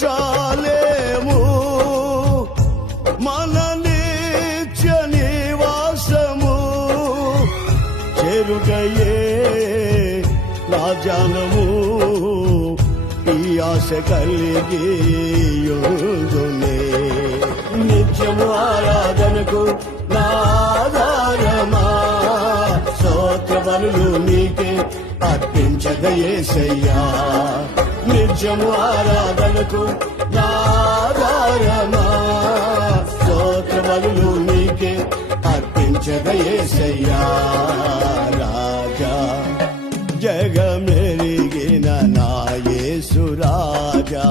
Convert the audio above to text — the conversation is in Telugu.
యెరూషలేము మన నిత్య నివాసము చేరుటయే నా జానము ఈ ఆశ కలిగియుందునే నిత్యము ఆరాధనకు నాదారమా స్తోత్ర బలులు నీకే అర్పించగ యేసయ్యా నిత్యము ఆరాధనకు నాదారమా స్తోత్ర బలులు నీకే అర్పించగ యేసయ్యా రాజా జగమెరిగిన నా యేసు రాజా